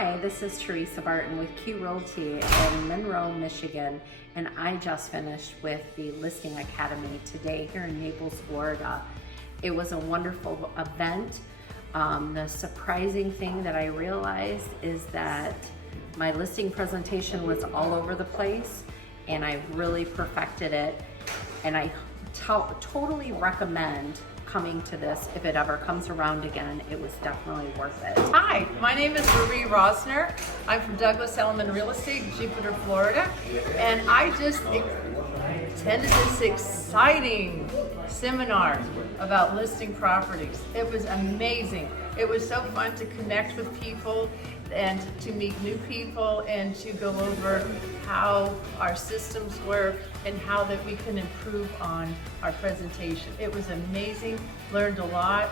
Hi, this is Teresa Barton with Q Realty in Monroe, Michigan, and I just finished with the Listing Academy today here in Naples, Florida. It was a wonderful event. The surprising thing that I realized is that my listing presentation was all over the place, and I really perfected it, and I totally recommend coming to this if it ever comes around again. It was definitely worth it. Hi, my name is Marie Rosner. I'm from Douglas Elliman Real Estate in Jupiter, Florida, and I just attended this exciting seminar about listing properties. It was amazing. It was so fun to connect with people and to meet new people and to go over how our systems work and how that we can improve on our presentation. It was amazing, learned a lot,